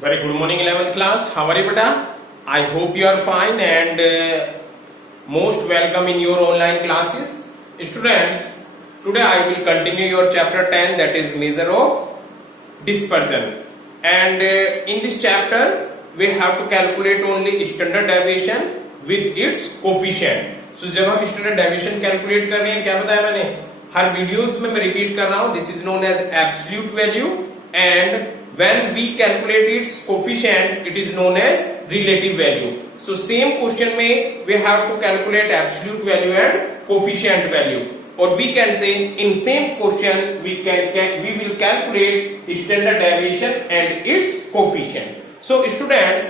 Very good morning, 11th class. How are you, beta? I hope you are fine and most welcome in your online classes. Students, today I will continue your chapter 10, that is measure of dispersion. And in this chapter, we have to calculate only standard deviation with its coefficient. So जब हम standard deviation calculate कर रहे हैं, क्या बताया मैंने? हर videos में मैं रिपीट कर रहा हूँ. This is known as absolute value, and when we calculate its coefficient, it is known as relative value. So same question में we have to calculate absolute value and coefficient value. Or we can say in same question we will calculate standard deviation and its coefficient. So students,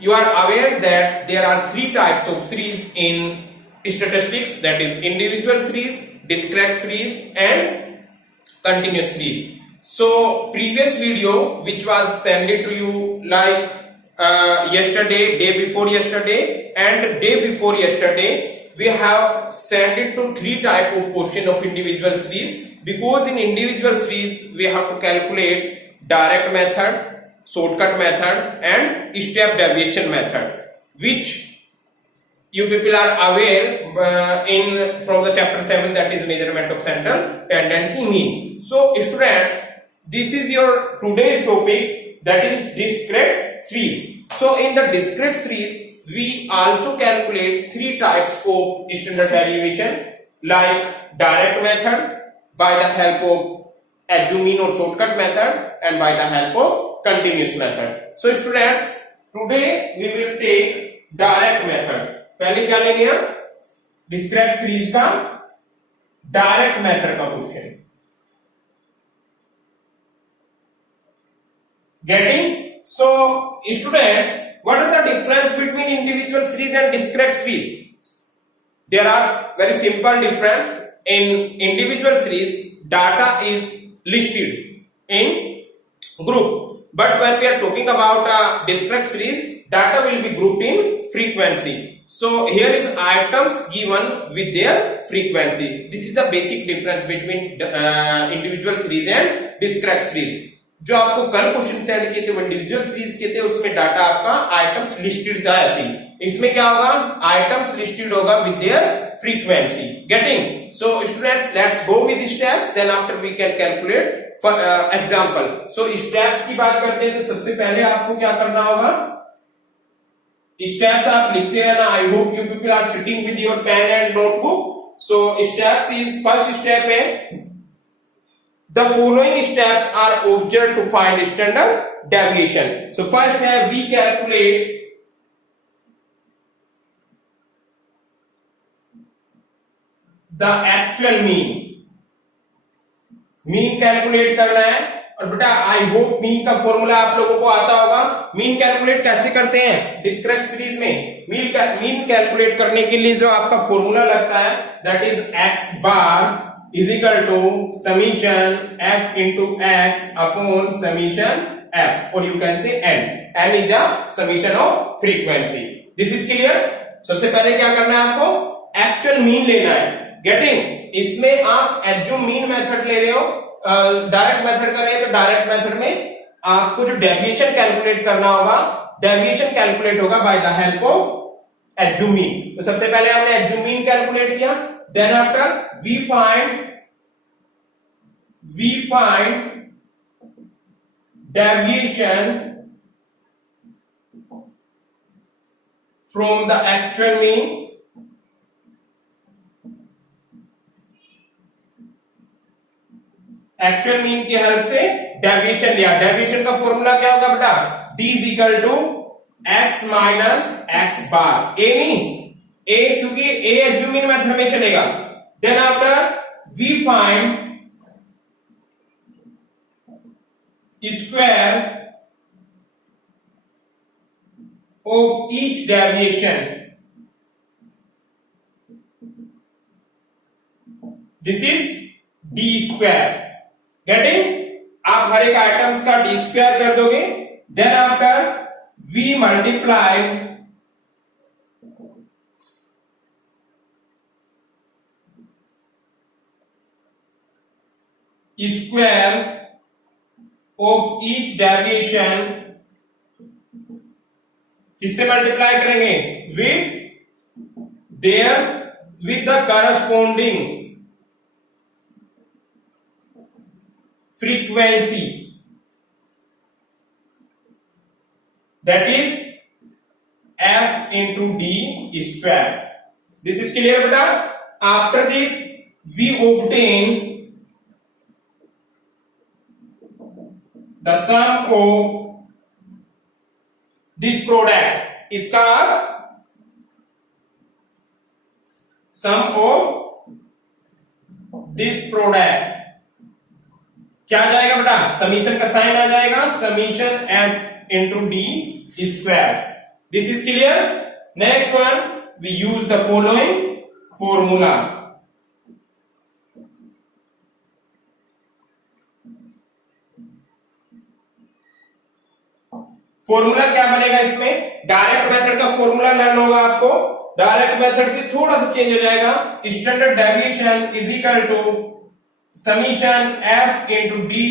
you are aware that there are three types of series in statistics, that is individual series, discrete series and continuous series. So previous video which was sent to you like yesterday, day before yesterday and day before yesterday, we have sent it to three type of question of individual series, because in individual series we have to calculate direct method, shortcut method and step deviation method, which you people are aware in from the chapter 7, that is measurement of central tendency mean. So students, this is your today's topic, that is discrete series. So in the discrete series we also calculate three types of standard deviation, like direct method, by the help of adjoint or shortcut method and by the help of continuous method. So students, today we will take direct method. पहले क्या लेंगे हम? Discrete series का direct method का question. Getting? So students, what is the difference between individual series and discrete series? There are very simple difference. In individual series, data is listed in group, but when we are talking about a discrete series, data will be grouped in frequency. So here is items given with their frequency. This is the basic difference between individual series and discrete series. जो आपको कल question send किए थे वो individual series के थे, उसमें data आपका आइटम्स लिस्टेड था ऐसे ही. इसमें क्या होगा? आइटम्स लिस्टेड होगा with their frequency. Getting? So students, let's go with steps, then after we can calculate example. So steps की बात करते हैं तो सबसे पहले आपको क्या करना होगा? स्टेप्स आप लिखते रहना. I hope you people are sitting with your pen and notebook. So steps is, first step है the following steps are observed to find standard deviation. So first है we calculate the actual mean. Mean calculate करना है. और बेटा I hope mean का formula आप लोगों को आता होगा. मीन कैलकुलेट कैसे करते हैं डिस्क्रीट सीरीज में? मीन कैलकुलेट करने के लिए जो आपका फॉर्मूला लगता है, that is x bar is equal to summation f into x upon summation f, or you can say n. n is a summation of frequency. This is clear? सबसे पहले क्या करना है आपको? एक्चुअल मीन लेना है. गेटिंग? इसमें आप एडजूम मीन मेथड ले रहे हो, डायरेक्ट मेथड कर रहे हैं तो डायरेक्ट मेथड में आपको जो डेविएशन कैलकुलेट करना होगा, डेविएशन कैलकुलेट होगा बाय द हेल्प ऑफ एडजूम मीन. तो सबसे पहले हमने एडजूम मीन कैलकुलेट किया. Then after we find deviation from the actual mean. Actual mean की हेल्प से डेविएशन लिया. डेविएशन का फॉर्मूला क्या होगा बेटा? d is equal to x minus x bar. a नहीं, a क्योंकि a एडजूम मीन मेथड में चलेगा. Then after we find square of each deviation. This is d square. Getting? आप हर एक आइटम्स का d स्क्वायर कर दोगे. Then after we multiply square of each deviation किससे मल्टीप्लाई करेंगे? With the corresponding frequency, that is f into d square. This is clear beta. After this we obtain the sum of this product. इसका sum of this product क्या आ जाएगा बेटा? Summation का sign आ जाएगा, summation f into d square. This is clear. Next one, we use the following formula. Formula क्या बनेगा इसमें? Direct method का फॉर्मूला लर्न होगा आपको। डायरेक्ट मेथड से थोड़ा सा चेंज हो जाएगा। Standard deviation is equal to summation f into d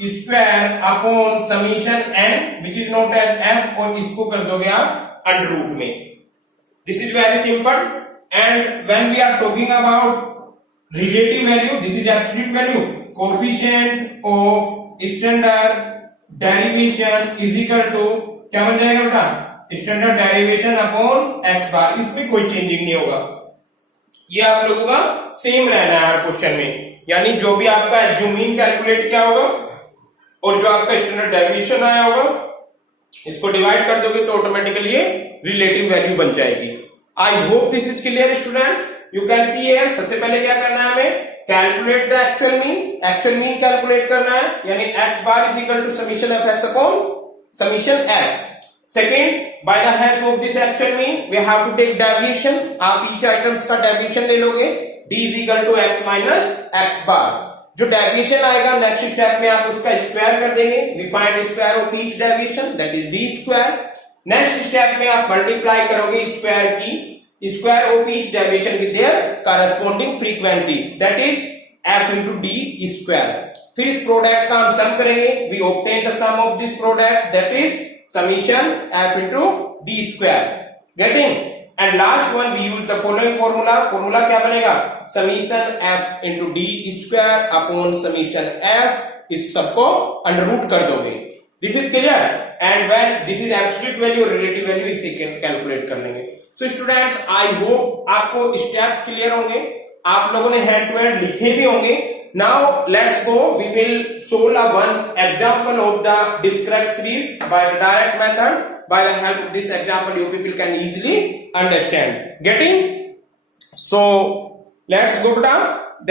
square upon summation n which is not an f, और इसको कर दोगे आप अंडर रूट में। This is very simple. And when we are talking about relative value, this is absolute value, coefficient of standard derivation is equal to क्या बन जाएगा बेटा? Standard derivation upon x bar. इसमें कोई चेंजिंग नहीं होगा, ये आप लोगों का सेम रहना है हर क्वेश्चन में। यानी जो भी आपका मीन कैलकुलेट किया होगा और जो आपका स्टैंडर्ड डेविएशन आया होगा, इसको डिवाइड कर दोगे तो ऑटोमेटिकली ये रिलेटिव वैल्यू बन जाएगी। I hope this is clear students. You can see here, सबसे पहले क्या करना है हमें? Calculate the actual mean. Actual mean calculate करना है, यानी x bar is equal to summation f x upon summation f. Second, by the help of this actual mean we have to take deviation. आप each items का deviation ले लोगे, d is equal to x minus x bar. जो deviation आएगा next step में आप उसका square कर देंगे। We find square of each deviation, that is d square. Next step में आप मल्टीप्लाई करोगे स्क्वायर की square of each deviation with their corresponding frequency, that is f into d square. फिर इस प्रोडक्ट का हम सम करेंगे। We obtain the sum of this product, that is summation f into d square. Getting? And last one we use the following formula. Formula क्या बनेगा? Summation f into d square upon summation f। इस सबको under root कर दोगे। This is clear. And when this is absolute value और relative value, इसे calculate कर लेंगे। सो स्टूडेंट्स, आई होप आपको स्टेप्स क्लियर होंगे, आप लोगों ने हैंड टू हैंड लिखे भी होंगे। Now let's go, we will solve one example of the discrete series by the direct method. By the help of this example, you people can easily understand. Getting? So let's go beta.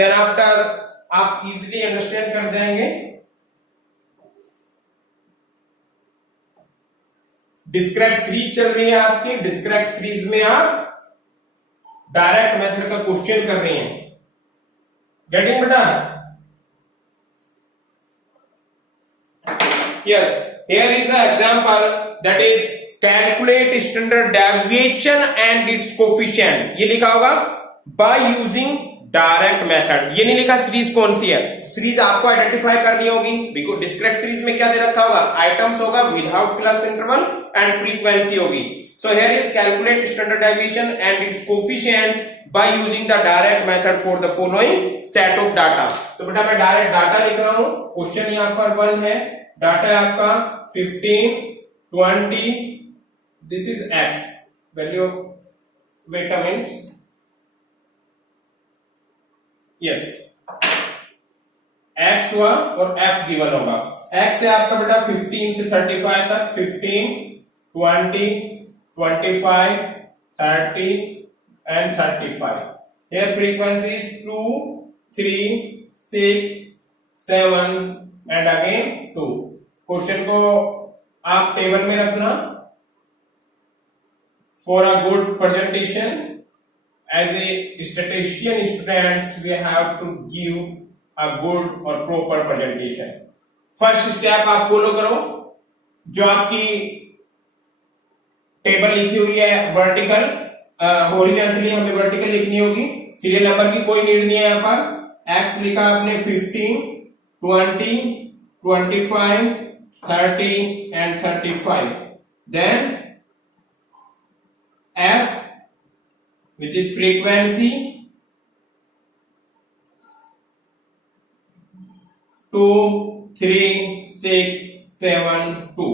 Then after आप easily understand कर जाएंगे। Discrete series चल रही है आपकी। Discrete series में आप direct method का क्वेश्चन कर रही हैं। गेटिंग बेटा? Yes, here is an example, that is calculate standard deviation and its coefficient। ये लिखा होगा by using direct method। ये नहीं लिखा सीरीज कौन सी है। सीरीज आपको आइडेंटिफाई करनी होगी। बिकॉज डिस्क्रीट सीरीज में क्या दे रखा होगा? आइटम्स होगा without class interval and frequency होगी। So here is calculate standard deviation and its coefficient by using the direct method for the following set of data। तो बेटा मैं डायरेक्ट डाटा लिख रहा हूं। क्वेश्चन यहां पर 1 है, डाटा है आपका 15, 20, this is x value of vitamins. Yes, x हुआ और f गिवन होगा। x है आपका बेटा 15 से 35 तक, 15, 20, 25, 30 and 35। Here frequency is 2, 3, 6, 7 and again 2। Question को आप टेबल में रखना। For a good presentation as a statistician students we have to give a good और प्रॉपर प्रेजेंटेशन। फर्स्ट स्टेप आप फॉलो करो। जो आपकी टेबल लिखी हुई है वर्टिकल, हॉरिजॉन्टली हमें वर्टिकल लिखनी होगी। सीरियल नंबर की कोई नीड नहीं है। यहाँ पर एक्स लिखा आपने 15, 20, 25, 30 and 35। Then F, which is frequency, 2 3 6 7 2।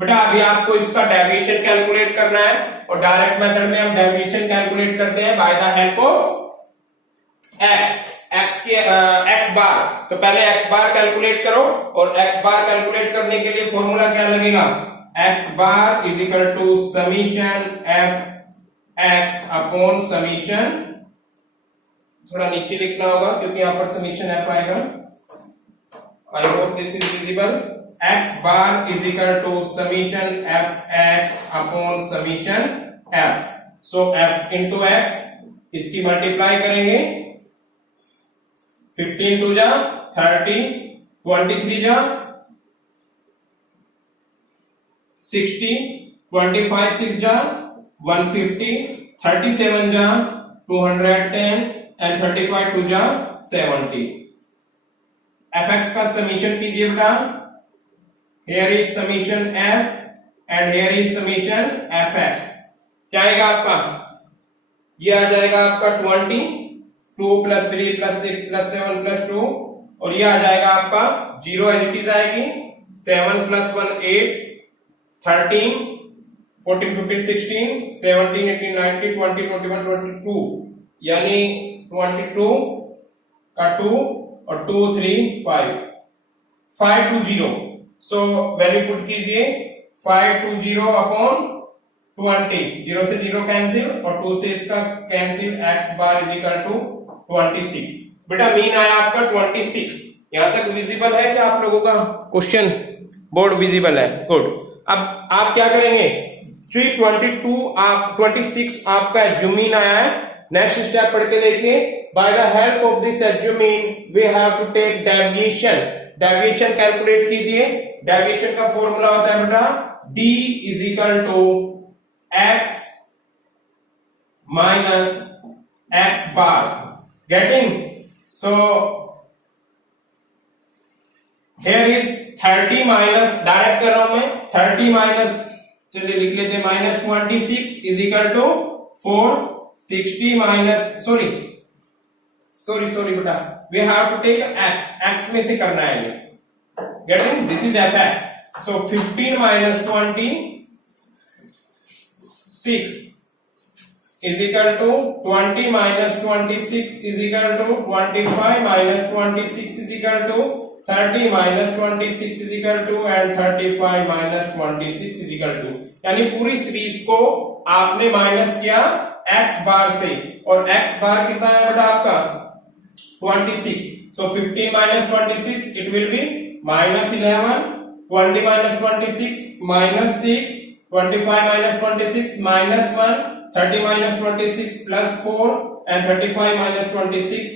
बेटा अभी आपको इसका डेविएशन कैलकुलेट करना है और डायरेक्ट मेथड में हम डेविएशन कैलकुलेट करते हैं by the help of x bar. तो पहले एक्स बार कैलकुलेट करो और एक्स बार कैलकुलेट करने के लिए फॉर्मूला क्या लगेगा, x bar is equal to summation f x upon summation, थोड़ा नीचे लिखना होगा क्योंकि यहां पर समीशन एफ आएगा। I hope this is visible. X bar is equal to summation f x upon summation f. So f into x, इसकी multiply करेंगे, 15 टू जा 30, 23 जा 60, 25 6 जा 150, 37 जा 210 एंड 35 टू जा 70। एफ एक्स का समीशन कीजिए बेटा। Here is summation F and here is summation f x. क्या आएगा आपका, ये आ जाएगा आपका 20, 2 + 3 + 6 + 7 + 2, और ये आ जाएगा आपका 0 एज इट इज आएगी, 7 + 1 8, 13 14 15 16 17 18 19 20 21 22, यानी 22 का 2 और 2 3 5 to 0। सो वैल्यू पुट कीजिए, 5 to 0 अपॉन 20, 0 से 0 कैंसिल और 2 से इसका cancel, x bar is equal to 26। बेटा मीन आया आपका 26। यहां तक विजिबल है क्या आप लोगों का क्वेश्चन बोर्ड विजिबल है? गुड। अब आप क्या करेंगे, 26 आपका एज्यूमीन आया है। नेक्स्ट स्टेप पढ़ के देखिए, by the help of this assumed mean we have to take deviation. Deviation calculate कीजिए। डेविएशन का फॉर्मूला होता है बेटा d is equal to x minus x bar. Getting? So here is 30 minus, direct कर रहा हूं मैं, 30 माइनस, चलिए लिख लेते हैं, -26 is equal to 460 minus, sorry बेटा, we have to take x में से करना है ये। Getting? This is fx। So 15 minus 26 is equal to 20 minus 26 is equal to 25 minus 26 is equal to 30 minus 26 is equal to and 35 minus 26 is equal to, यानी पूरी series को आपने minus किया x बार से, और x बार कितना है बेटा आपका 26। So 15 minus 26 it will be -11, 20 minus 26 -6, 25 minus 26 -1, 30 minus 26 +4 and 35 minus 26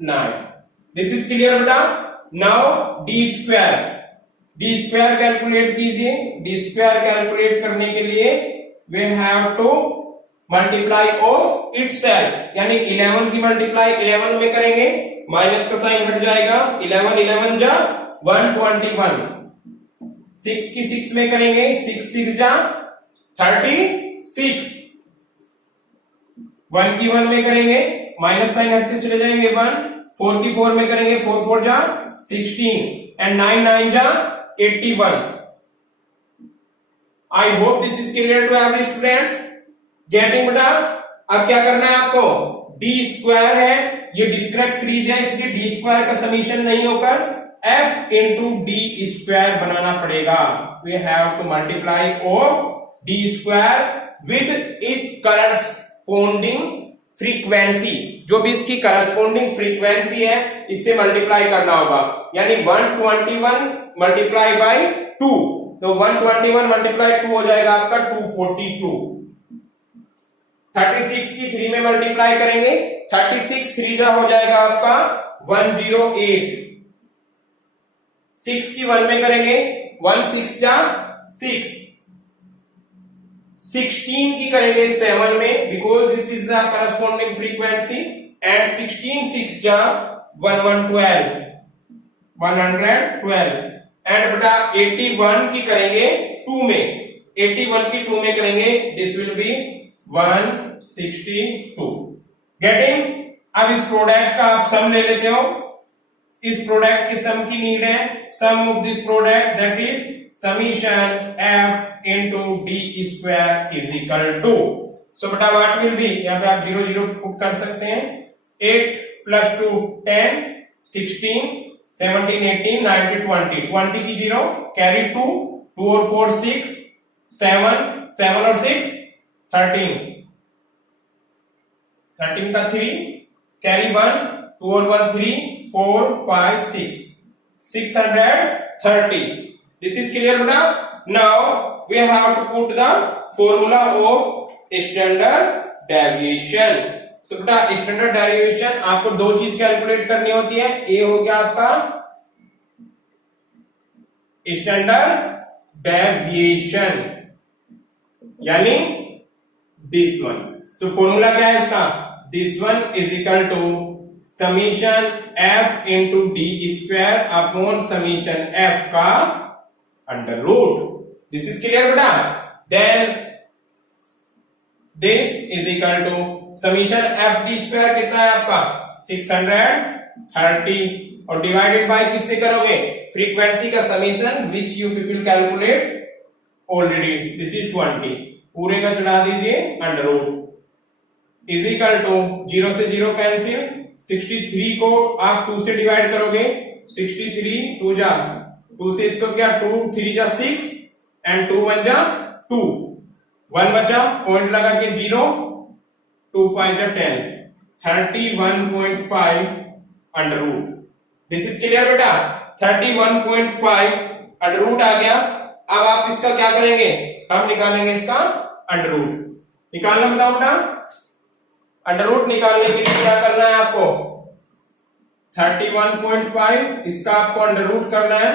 9। This is clear बेटा। नाउ डी स्क्वायर कैलकुलेट कीजिए। डी स्क्वायर कैलकुलेट करने के लिए we have to multiply of itself, यानी 11 की मल्टीप्लाई 11 में करेंगे, माइनस का साइन हट जाएगा, 11 जा 121, 6 की 6 में करेंगे, 6 जा 36, 1 की 1 में करेंगे, माइनस साइन हटते चले जाएंगे 1, 4 की 4 में करेंगे, 4 जा 16 एंड 9 जा 81। I hope this is clear to every students. Getting बेटा? अब क्या करना है आपको, डी स्क्वायर है, ये डिस्क्रीट सीरीज है, इसलिए डी स्क्वायर का समीशन नहीं होकर f इंटू डी स्क्वायर बनाना पड़ेगा। We have to multiply of d square with it corresponding frequency, जो भी इसकी करस्पोंडिंग फ्रीक्वेंसी है इससे मल्टीप्लाई करना होगा, यानी 121 मल्टीप्लाई बाई 2, तो 121 मल्टीप्लाई 2 हो जाएगा आपका 242। 36 की 3 में मल्टीप्लाई करेंगे, 36 3 जा हो जाएगा आपका 108, 6 की 1 में करेंगे, 1 6 जा 6, 16 की करेंगे 7 में, because it is the corresponding frequency, and 16 6 जा 112, एंड बेटा 81 की करेंगे 2 में, 81 की 2 में करेंगे, दिस विल बी 162 गेटिंग। अब इस प्रोडक्ट का आप सम ले लेते हो, इस प्रोडक्ट के सम की नीड है, sum of this product that is summation f into d square is equal to, so बेटा व्हाट विल बी, यहाँ पे आप 0 0 पुट कर सकते हैं, 8 प्लस 2 10 16 17 18 19 20 20 की 0 कैरी 2 2 और 4 6 7 7 और 6 13 13 का 3 कैरी 1 2 और 1 3 4 5 6 630 this is clear beta. Now we have to put the formula of standard deviation. So beta standard deviation आपको दो चीज कैलकुलेट करनी होती है, ए हो गया आपका स्टैंडर्ड डेविएशन यानी दिस वन। सो फॉर्मूला क्या है इसका, this one is equal to summation f into d square upon summation f का under root. This is clear बेटा। Then this is equal to summation f d square कितना है आपका 630 और divided bye किससे करोगे, फ्रीक्वेंसी का summation which you people calculate already, this is 20 पूरे का चढ़ा दीजिए under root is equal to 0 से 0 कैंसिल, 63 को आप 2 से डिवाइड करोगे, 63 2 जा 2 से इसको क्या 2 3 जा 6 एंड 2 1 जा 2 1 बचा पॉइंट लगा के 0 2 5 जा 10 31.5 under root. This is clear बेटा। 31.5 अंडर रूट आ गया। अब आप इसका क्या करेंगे, हम निकालेंगे इसका अंडर रूट। निकालना बताओ बेटा, अंडर रूट निकालने के लिए क्या करना है आपको, 31.5 इसका आपको अंडर रूट करना है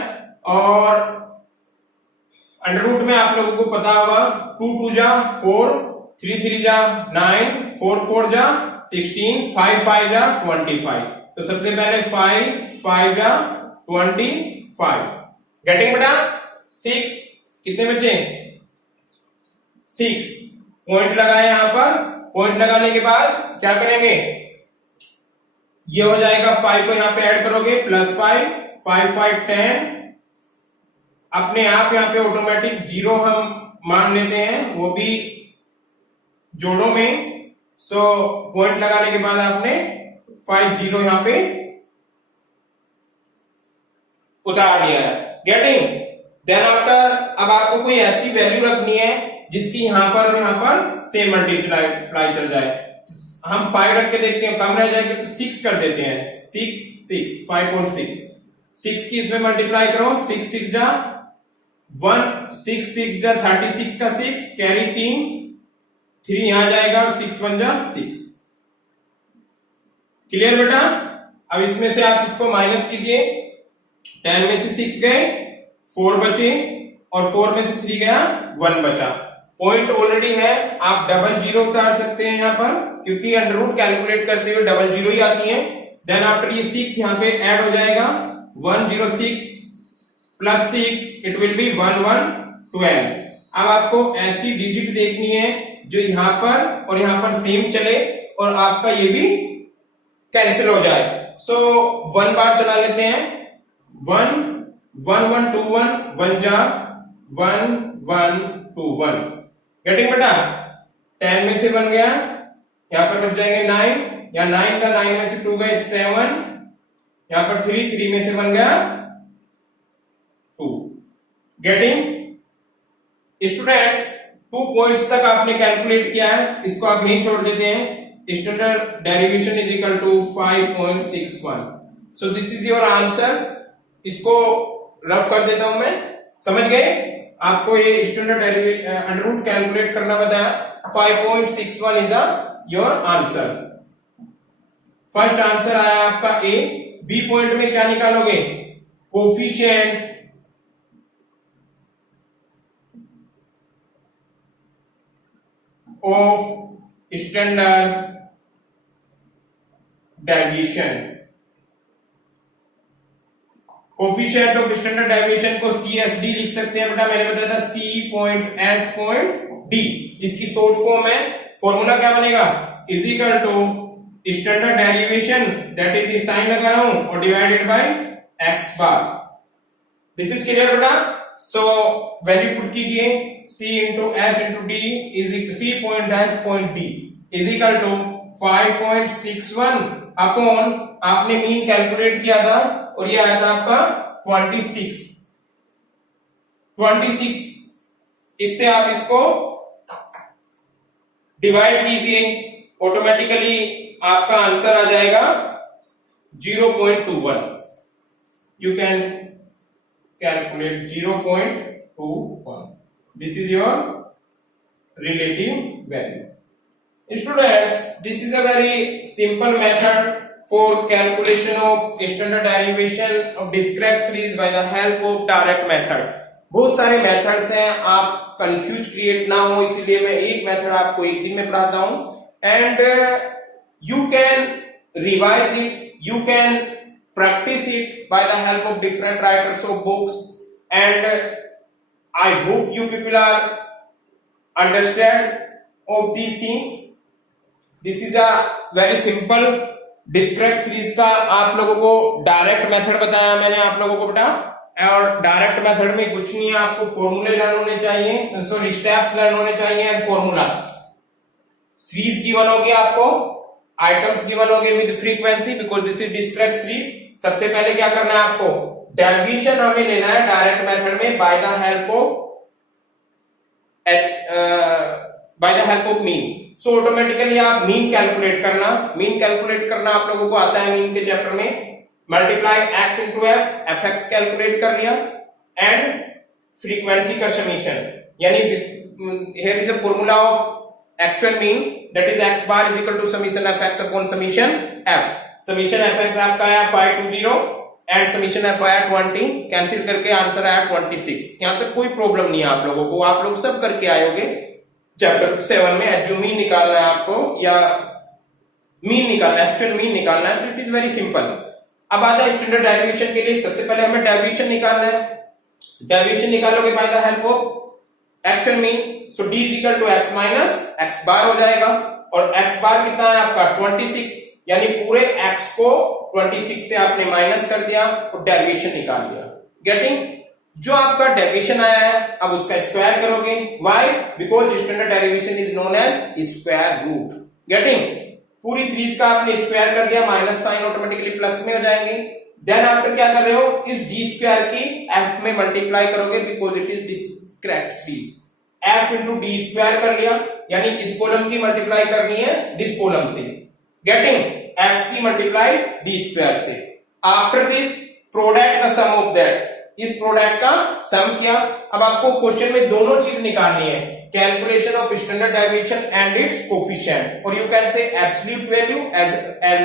और अंडर रूट में आप लोगों को पता होगा 2 2 जा 4 3 3 जा 9 4 4 जा 16 5 5 जा 25। तो सबसे पहले 5 5 जा 25 गेटिंग बेटा। 6 कितने बचे 6 पॉइंट लगाए यहां पर, पॉइंट लगाने के बाद क्या करेंगे, ये हो जाएगा 5 को यहां पे ऐड करोगे प्लस 5 5 5 10 अपने आप यहां पे ऑटोमेटिक 0 हम मान लेते हैं, वो भी जोड़ों में। सो पॉइंट लगाने के बाद आपने 5 0 यहां पे उतार दिया है गेटिंग। देन आफ्टर अब आपको कोई ऐसी वैल्यू रखनी है जिसकी यहां पर सेम मल्टीप्लाई चल जाए। हम 5 रख के देखते हैं, कम रह जाएगा तो 6 कर देते हैं, 6 6 5.6 6 की इसमें मल्टीप्लाई करो, 6 6 जा 1 6 6 जा 36 का 6 कैरी 3 यहां जाएगा और 6 1 जा 6। क्लियर बेटा। अब इसमें से आप इसको माइनस कीजिए, 10 में से 6 गए 4 बचे और 4 में से 3 गया 1 बचा। पॉइंट ऑलरेडी है, आप डबल 0 उतार सकते हैं यहां पर क्योंकि अंडर रूट कैलकुलेट करते हुए डबल 0 ही आती है। देन आफ्टर ये 6 यहां पे ऐड हो जाएगा 106 प्लस 6 इट विल बी 1112। अब आपको ऐसी डिजिट देखनी है जो यहां पर और यहां पर सेम चले और आपका ये भी कैंसिल हो जाए। सो 1 बार चला लेते हैं, 1 1 1 2 1 1 जा 1 1 2 1 गेटिंग बेटा। 10 में से 1 गया, यहां पर बच जाएंगे 9 या 9 का 9 में से 2 गए 7, यहां पर 3 में से 1 गया 2 गेटिंग। स्टूडेंट्स 2 पॉइंट्स तक आपने कैलकुलेट किया है, इसको आप यहीं छोड़ देते हैं। Standard derivation is equal to 5.61। So this is your answer. इसको रफ कर देता हूं मैं, समझ गए। आपको ये स्टैंडर्ड अंडर रूट कैलकुलेट करना बताया, 5.61 is your answer. First answer आया आपका ए। बी पॉइंट में क्या निकालोगे, coefficient of standard deviation. Coefficient of standard deviation को CSD लिख सकते हैं बेटा, मैंने बताया था C.S.D। इसकी शॉर्ट फॉर्म है फॉर्मूला क्या बनेगा, is equal to standard derivation that is sign लगा रहा हूं और divided by x bar. This is clear बेटा। सो वैल्यू पुट कीजिए, c into s into d is c point s point d is equal to 5.61 upon आपने mean calculate किया था और ये आया था आपका 26। इससे आप इसको डिवाइड कीजिए, ऑटोमेटिकली आपका आंसर आ जाएगा 0.21। You can calculate 0.21। This is your relative value. Students, this is a very simple method for calculation of standard derivation of discrete series by the help of direct method। बहुत सारे methods हैं, आप confuse create ना हो इसलिए मैं एक method आपको एक दिन में पढ़ाता हूं and you can revise it, you can practice it by the help of different writers of books and I hope you people are understand of these things। This is a very simple discrete series का आप लोगों को direct method बताया मैंने आप लोगों को बेटा, और डायरेक्ट मेथड में कुछ नहीं है, आपको फॉर्मूले लर्न होने चाहिए, सॉरी स्टेप्स लर्न होने चाहिए एंड फॉर्मूला। सीरीज गिवन होगी आपको, आइटम्स गिवन होंगे with frequency because this is discrete series. सबसे पहले क्या करना है आपको, डेरिवेशन हमें लेना है डायरेक्ट मेथड में bye the help of mean. So automatically आप मीन कैलकुलेट करना आप लोगों को आता है मीन के चैप्टर में। Multiply x into f x calculate कर लिया एंड फ्रीक्वेंसी का समीशन, यानी here is a formula of actual mean that is x bar is equal to summation f x upon summation f. Summation f x आपका आया 520 and summation F आया 20, cancel करके answer आया 26। यहां तक कोई प्रॉब्लम नहीं है आप लोगों को, आप लोग सब करके आयोगे। चैप्टर 7 में जो मीन निकालना है आपको या मीन निकालना है, एक्चुअल मीन निकालना है, तो इट इज वेरी सिंपल। अब आता है स्टैंडर्ड डेरिवेशन के लिए। सबसे पहले हमें डेरिवेशन निकालना है। डेरिवेशन निकालोगे by the help of actual mean, so d is equal to x minus x bar हो जाएगा और एक्स बार कितना है आपका 26, यानी पूरे एक्स को 26 से आपने माइनस कर दिया और डेरिवेशन निकाल दिया। गेटिंग? जो आपका डेरिवेशन आया है अब उसका स्क्वायर करोगे। Why? Because standard derivation is known as square root. Getting? पूरी सीरीज का आपने स्क्वायर कर दिया, माइनस साइन ऑटोमेटिकली प्लस में हो जाएंगे। देन आफ्टर क्या कर रहे हो, इस डी स्क्वायर की एफ में मल्टीप्लाई करोगे because it is discrete series. F into d square कर लिया, यानी इस कॉलम की मल्टीप्लाई करनी है दिस कॉलम से। गेटिंग? एफ की मल्टीप्लाई डी स्क्वायर से। After this product the sum of that, इस प्रोडक्ट का सम किया। अब आपको क्वेश्चन में दोनों चीज निकालनी है, calculation of standard derivation and its coefficient, और you can say absolute value as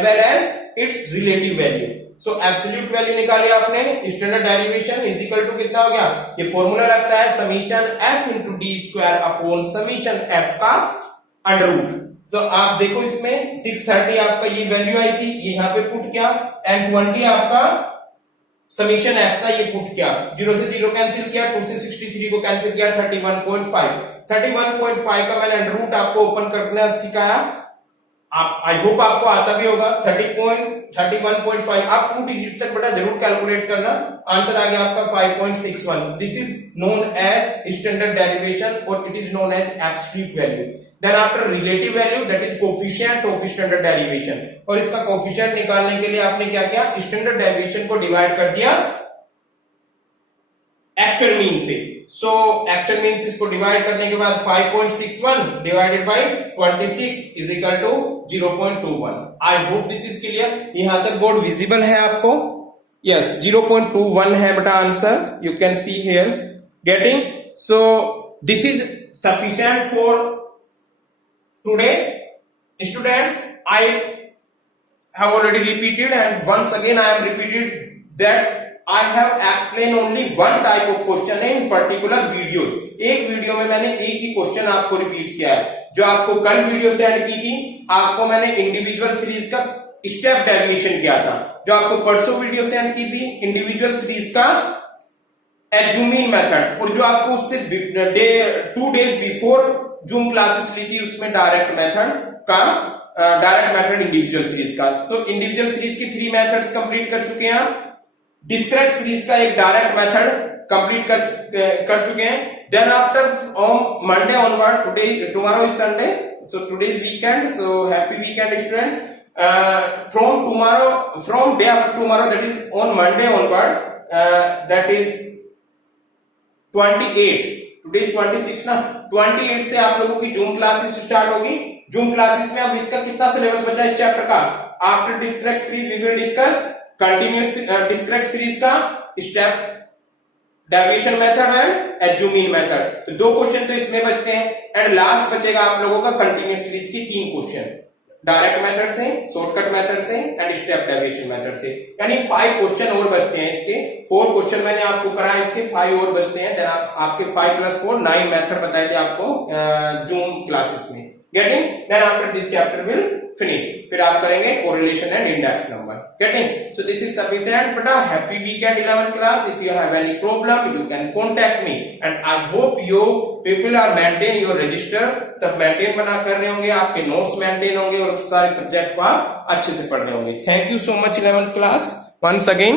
well as its relative value. So absolute value निकाली आपने, standard derivation is equal to कितना हो गया, ये फॉर्मूला लगता है summation f into d square upon summation f का अंडर रूट। तो आप देखो इसमें 630 आपका ये वैल्यू आई थी, ये यहाँ पे पुट किया एंड 20 आपका समीशन एफ का ये पुट किया, 0 से 0 कैंसिल किया, 2 से 63 को कैंसिल किया, 31.5 का मैंने अंडर रूट आपको ओपन करना सिखाया। आप आई होप आपको आता भी होगा। 31.5 आप 2 डिजिट तक बेटा जरूर कैलकुलेट करना। आंसर आ गया आपका 5.61। This is known as standard derivation और it is known as absolute value. Then after relative value that is coefficient of standard derivation, और इसका कोफिशिएंट निकालने के लिए आपने क्या किया, स्टैंडर्ड डेरिवेशन को डिवाइड कर दिया एक्चुअल मीन से। सो एक्चुअल मीन से इसको डिवाइड करने के बाद 5.61 divided by 26 is equal to 0.21। I hope this is clear. यहां तक बोर्ड विजिबल है आपको? यस, 0.21 है बेटा answer, you can see here. Getting? So this is sufficient for today students। I have already repeated and once again I am repeated that I have explained only one type of question in particular videos। एक video में मैंने एक ही question आपको repeat किया है। जो आपको कल वीडियो सेंड की थी, आपको मैंने इंडिविजुअल सीरीज का स्टेप डेरिवेशन किया था। जो आपको परसों वीडियो सेंड की थी इंडिविजुअल सीरीज का एज्यूमिंग मेथड, और जो आपको उससे 2 days बिफोर जूम क्लासेस ली थी उसमें डायरेक्ट मेथड इंडिविजुअल सीरीज का। सो इंडिविजुअल सीरीज की 3 मेथड्स कंप्लीट कर चुके हैं आप। डिस्क्रीट सीरीज का एक डायरेक्ट मेथड कंप्लीट कर चुके हैं। Then after from Monday onward, tomorrow is Sunday, so today is weekend, so happy weekend student. from day after tomorrow, that is on Monday onward, that is 28, today is 26 ना, 28 से आप लोगों की Zoom classes start होगी। Zoom classes में अब इसका कितना सिलेबस बचा इस चैप्टर का? After discrete series we will discuss continuous discrete series का step derivation method and assuming method. तो 2 क्वेश्चन तो इसमें बचते हैं एंड लास्ट बचेगा आप लोगों का कंटिन्यूअस सीरीज की 3 क्वेश्चन, डायरेक्ट मेथड से, शॉर्टकट मेथड से एंड स्टेप डेरिवेशन मेथड से। यानी 5 क्वेश्चन और बचते हैं इसके। 4 क्वेश्चन मैंने आपको कराया, इसके 5 और बचते हैं। देन आपके 5 + 4 9 मेथड बताए थे आपको जूम क्लासेस में। Getting? Then after this chapter will finish, फिर आप करेंगे correlation and index number. Getting? So this is sufficient बेटा। Happy weekend 11th class. If you have any problem you can contact me and I hope you people are maintain your register, सब maintain बना कर रहे होंगे, आपके notes maintain होंगे और सारे सब्जेक्ट को आप अच्छे से पढ़ रहे होंगे। Thank you so much 11th class once again.